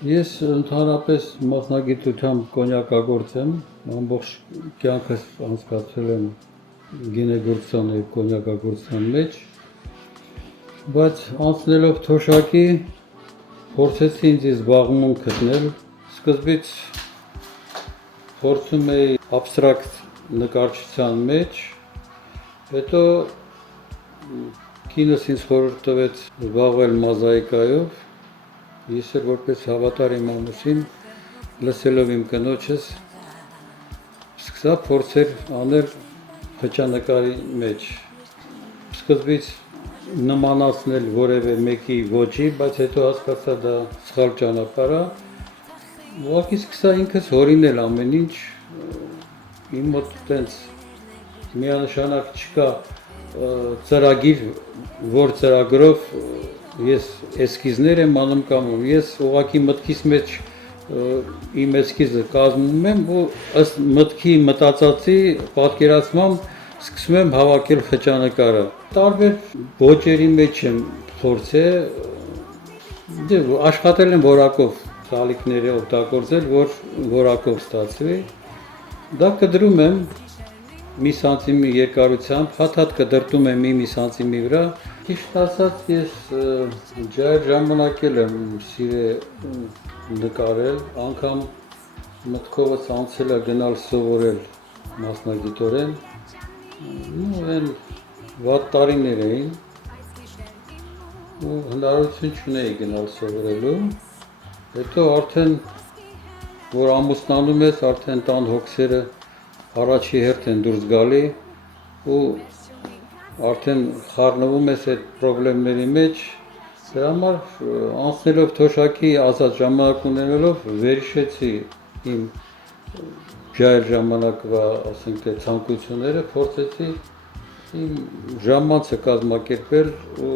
Ես ընդհանրապես մասնագիտությամբ կոնյակագործ եմ, ամբողջ կյանքս անցկացրել եմ գինեգործության և կոնյակագործության մեջ, բայց անցնելով թոշակի փորձեցի ինձ զբաղմունք գտնել, սկզբից փորձում էի աբստրակտ նկարչության մեջ, հետո կինս ինձ խորհուրդ տվեց զբաղվել մոզաիկայով, ես էլ որպես հավատարիմ ամուսին, լսելով իմ կնոջս, սկսա փորձեր անել խճանկարի մեջ, սկզբից նմանացնել որևէ մեկի ոճի, բայց հետո հասկացա դա սխալ ճանապարհ է, ուղղակի սկսա ինքս հորինել ամեն ինչ, իմ մոտ տենց միանշանակ չկա ծրագիր, որ ծրագրով ես էսքիզներ եմ անում կամ ես ուղղակի մտքիս մեջ իմ էսքիզը կազմում եմ ու ըստ մտքի մտածածի պատկերացմամբ սկսում եմ հավաքել խճանկարը։ Տարբեր ոճերի մեջ եմ փորձել, աշխատել եմ որակով, սալիկների օգտագործել, որ որակով ստացվի։ Դա կտրում եմ մի սանտիմի երկարությամբ, հատ-հատ կտրտում եմ մի սանտիմի վրա։ Ճիշտ ասած, ես ջահել ժամանակ էլ եմ սիրել նկարել, անգամ մտքովս անցել է գնալ սովորել մասնագիտորեն, այն վատ տարիներ էին ու հնարավորություն չունեի գնալ սովորելու, հետո արդեն, որ ամուսնանում ես, արդեն տան հոգսերը առաջի հերթ են դուրս գալի ու արդեն խառնվում ես այդ պրոբլեմների մեջ, դրա համար անցնելով թոշակի ազատ ժամանակ ունենալով վերհիշեցի իմ ջահել ժամանակվա, ասենք թե ցանկությունները, փորձեցի իմ ժամանցը կազմակերպել ու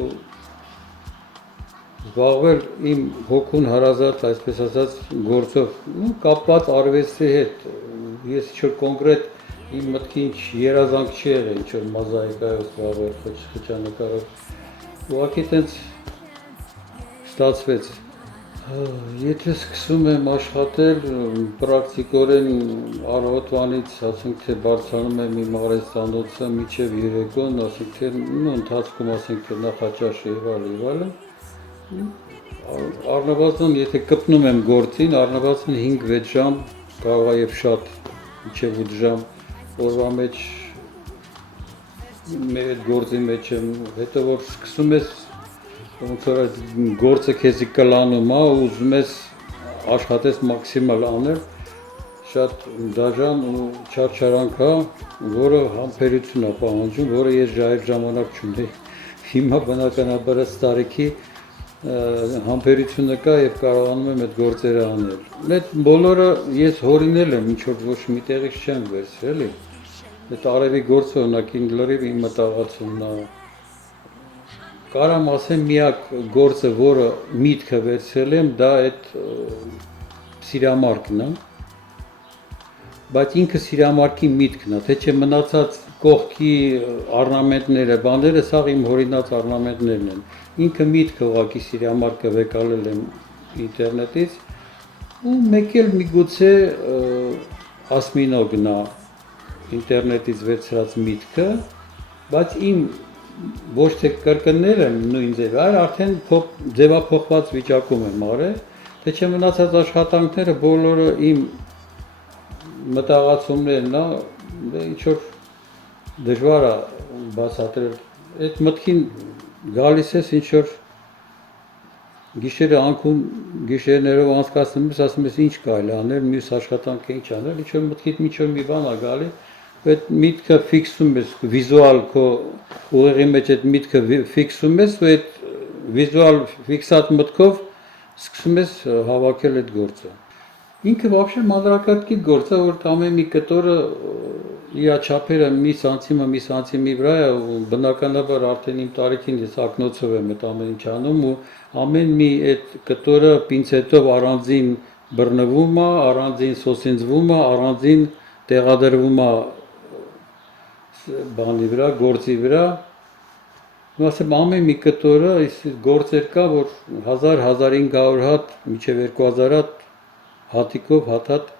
զբաղվել իմ հոգուն հարազատ, այսպես ասած, գործով, կապված արվեստի հետ, ես ինչ-որ կոնկրետ իմ մտքի ինչ երազանք չի եղել, ինչ-որ մոզաիկայով զբաղվել, խճանկարով, ուղղակի տենց ստացվեց։ Եթե սկսում եմ աշխատել, պրակտիկորեն առավոտվանից, ասենք թե բարձրանում եմ իմ արհեստանոցը մինչև երեկոն, ասենք թե ընթացքում, ասենք թե նախաճաշ եւ այլն, առնվազն եթե կպնում եմ գործին, առնվազն 5-6 ժամ, կարող է եւ շատ, մինչև 8 ժամ օրվա մեջ մեր այդ գործի մեջ եմ, հետո որ սկսում ես ոնց որ այդ գործը քեզի կլանում է ու ուզում ես աշխատես մաքսիմալ անել, շատ դաժան ու չարչարանք է, որը համբերություն է պահանջում, որը ես ջահել ժամանակ չունեի։ Հիմա բնականաբար տարիքի համբերությունը կա եւ կարողանում եմ այդ գործերը անել։ Այդ բոլորը ես հորինել եմ, ինչ որ ոչ մի տեղից չեմ վերցրել, էլի։ Այդ արևի գործը օրինակին լրիվ իմ մտածումն է։ Կարամ ասեմ միակ գործը, որը միտքը վերցրել եմ, դա այդ սիրամարգն է, բայց ինքը սիրամարգի միտքն է, թե չէ մնացած կողքի առնամենտները, բաները, սա իմ հորինած առնամենտներն են, ինքը միտքը ուղղակի սիրամարգը վեկալել եմ ինտերնետից ու մեկ էլ միգուցե ասմինոգն է ինտերնետից վերցրած միտքը, բայց իմ ոչ թե կրկնները նույն ձևը, այլ արդեն ձևափոխված վիճակում եմ արել, թե չէ մնացած աշխատանքները բոլորը իմ մտածումներն է, ինչ որ դժվար է բացատրել, այդ մտքին գալիս ես ինչ որ գիշերը անկում գիշերներով անցկացնում ես, ասում ես ինչ կարելի անել, մյուս աշխատանքը ինչ անել, ինչ որ մտքիդ ինչ որ մի բան է գալի, այդ միտքը ֆիքսում ես, վիզուալ քո ուղեղի մեջ այդ միտքը ֆիքսում ես ու այդ վիզուալ ֆիքսած մտքով սկսում ես հավաքել այդ գործը։ Ինքը вообще մանրակարգիտ գործ է, որ ամեն մի կտորը իր չափերը մի սանտիմի վրա է ու բնականաբար արդեն իմ տարիքին ես ակնոցով եմ այդ ամեն ինչ անում ու ամեն մի այդ կտորը պինցետով առանձին բռնվում է, առանձին սոսինձվում է, առանձին տեղադրվում է բանի վրա, գործի վրա ասեմ ամեն մի կտորը այս գործեր կա, որ 1000-1500 հատ, մինչև 2000 հատ հատիկով հատ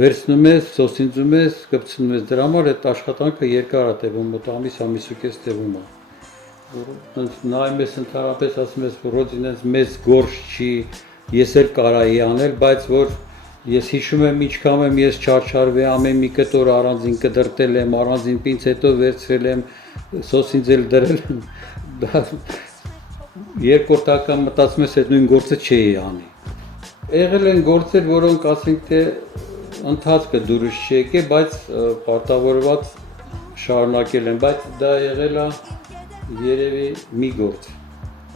վերցնում ես, սոսինձում ես, կպցնում ես, դրա համար այդ աշխատանքը երկար է տևում, մոտ ամիս ու կես տևում է։ Նայում ես ընդհանրապես ասում ես, որ ռոձին ես մեծ գործ չի, ես էլ կարայի անել, բայց որ ես հիշում եմ ինչքան եմ ես չարչարվի ամեն մի կտոր առանձին կդրտել եմ, առանձին պինցետով վերցրել եմ, սոսինձել դրել եմ, դա երկրորդ անգամ մտածում ես այդ նույն գործը չէի անի։ Եղել են գործեր, որոնք ասենք թե ընթացքը դուրս չի եկել, բայց պարտավորված շարունակել են, բայց դա եղել է երևի մի գործ,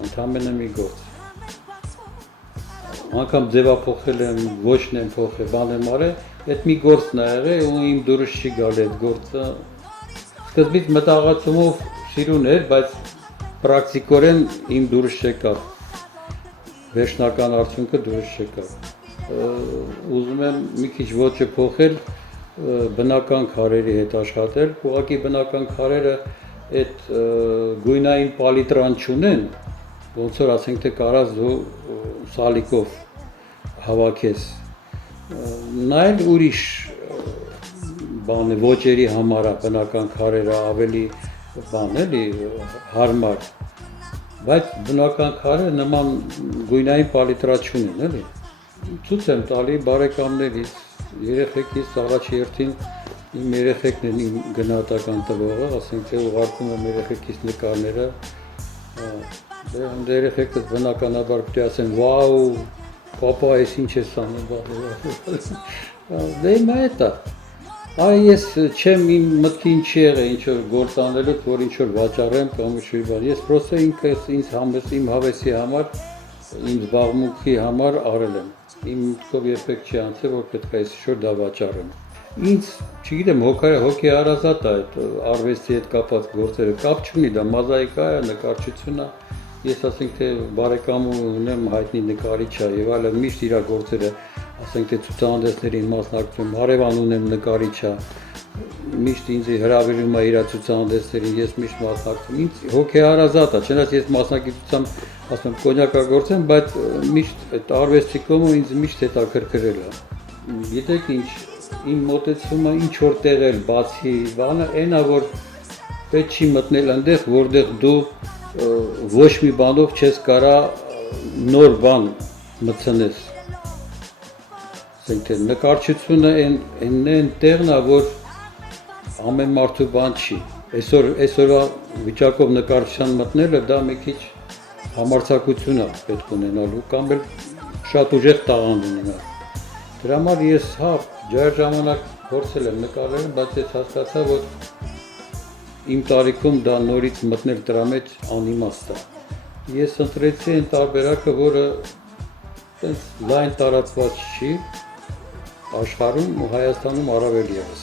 ընդամենը մի գործ։ Անգամ ձևափոխել եմ, ոչն եմ փոխել, բան եմ արել, այդ մի գործն է եղել ու իմ դուրս չի գալ այդ գործը։ Սկզբից մտածումով սիրուն էր, բայց պրակտիկորեն իմ դուրս չեկավ։ Վերջնական արդյունքը դուրս չեկավ։ Ուզում եմ մի քիչ ոճը փոխել, բնական քարերի հետ աշխատել, ուղղակի բնական քարերը այդ գույնային պալիտրան չունեն, ոնց որ ասենք թե կարած դու սալիկով հավաքես, նա էլ ուրիշ բան է, ոճերի համար է, բնական քարերը ավելի բան էլի հարմար, բայց բնական քարերը նման գույնային պալիտրա չունեն էլի, ցույց եմ տալի բարեկամներից, երեխեքից առաջի հերթին իմ երեխեքն են իմ գնահատական տվողը, ասենք թե ուղարկում եմ երեխեքից նկարները, երեխեքս բնականաբար պետք է ասեն վաու, պապա, այս ինչ ես անում, դե հիմա էդ է, ես չեմ իմ մտքին չի եղել ինչ-որ գործ անելու, որ ինչ-որ վաճառեմ կամ ինչ-որ բան, ես պրոստը ինքս իմ հավեսի համար, իմ զբաղմունքի համար արել եմ, իմ մտքով երբեք չի անցել, որ պետք է այս ինչ-որ դա վաճառեմ։ Ինձ, չգիտեմ, հոգի հարազատ է այդ արվեստի հետ կապած գործերը, կապ չունի, դա մոզաիկա է, նկարչություն է, ես ասենք թե բարեկամ ունեմ հայտնի նկարիչ է եւ այլն, միշտ իր գործերը, ասենք թե ցուցահանդեսներին մասնակցում, հարևան ունեմ նկարիչ է, միշտ ինձ հրավիրում է իր ցուցահանդեսներին, ես միշտ մասնակցում, ինձ հոգի հարազատ է, չնայած ես մասնակցությամբ ասում եմ կոնյակագործ եմ, բայց միշտ այդ արվեստի կողմը ինձ միշտ հետաքրքրել է։ Գիտեք ինչ, իմ մոտեցումը ինչ որ տեղել բացի բանը, այնա որ պետք չի մտնել այնտեղ, որտեղ դու ոչ մի բանով չես կարա նոր բան մտցնես։ Ասենք թե նկարչությունը այն տեղն է, որ ամեն մարդու բան չի։ Այսօրվա վիճակով նկարչության մտնելը դա մի քիչ համարձակություն է պետք ունենալու կամ էլ շատ ուժեղ տաղանդ ունենալ։ Դրա համար ես ժամանակ փորձել եմ նկարել, բայց ես հասկացա, որ իմ տարիքում դա նորից մտնել դրա մեջ անիմաստ է։ Ես ընտրեցի այն տարբերակը, որը լայն տարածված չի աշխարհում ու Հայաստանում առավել ևս։